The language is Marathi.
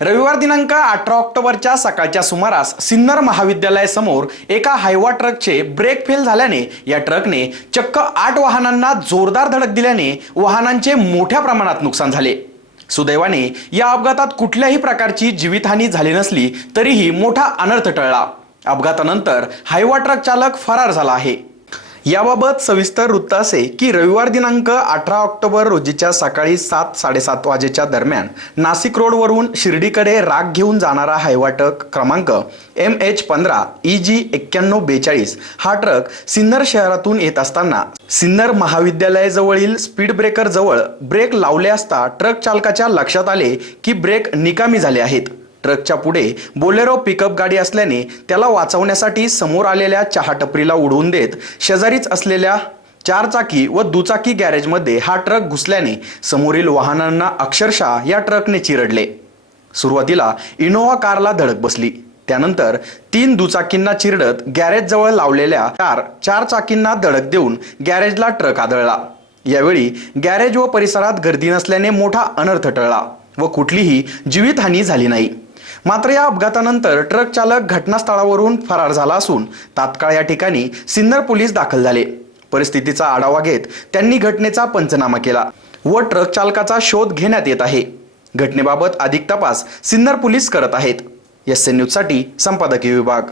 रविवार दिनांक अठरा ऑक्टोबरच्या सकाळच्या सुमारास सिन्नर महाविद्यालयासमोर एका हायवा ट्रकचे ब्रेक फेल झाल्याने या ट्रकने चक्क आठ वाहनांना जोरदार धडक दिल्याने वाहनांचे मोठ्या प्रमाणात नुकसान झाले. सुदैवाने या अपघातात कुठल्याही प्रकारची जीवितहानी झाली नसली तरीही मोठा अनर्थ टळला. अपघातानंतर हायवा ट्रक चालक फरार झाला आहे. याबाबत सविस्तर वृत्त असे की रविवार दिनांक अठरा ऑक्टोबर रोजीच्या सकाळी सात साडेसात वाजेच्या दरम्यान नाशिक रोडवरून शिर्डीकडे राग घेऊन जाणारा हायवा ट्रक क्रमांक एम एच पंधरा ई जी एक्क्याण्णव बेचाळीस हा ट्रक सिन्नर शहरातून येत असताना सिन्नर महाविद्यालयाजवळील स्पीड ब्रेकर जवळ ब्रेक लावले असता ट्रक चालकाच्या लक्षात आले की ब्रेक निकामी झाले आहेत. ट्रकच्या पुढे बोलेरो पिकअप गाडी असल्याने त्याला वाचवण्यासाठी समोर आलेल्या चहा टपरीला उडवून देत शेजारीच असलेल्या चारचाकी व दुचाकी गॅरेजमध्ये हा ट्रक घुसल्याने समोरील वाहनांना अक्षरशः या ट्रकने चिरडले. सुरुवातीला इनोव्हा कारला धडक बसली. त्यानंतर तीन दुचाकींना चिरडत गॅरेजजवळ लावलेल्या कार चार चाकींना धडक देऊन गॅरेजला ट्रक आदळला. यावेळी गॅरेज व परिसरात गर्दी नसल्याने मोठा अनर्थ टळला व कुठलीही जीवितहानी झाली नाही. मात्र या अपघातानंतर ट्रक चालक घटनास्थळावरून फरार झाला असून तात्काळ या ठिकाणी सिन्नर पोलीस दाखल झाले. परिस्थितीचा आढावा घेत त्यांनी घटनेचा पंचनामा केला व ट्रक चालकाचा शोध घेण्यात येत आहे. घटनेबाबत अधिक तपास सिन्नर पोलीस करत आहेत. एस एन न्यूजसाठी संपादकीय विभाग.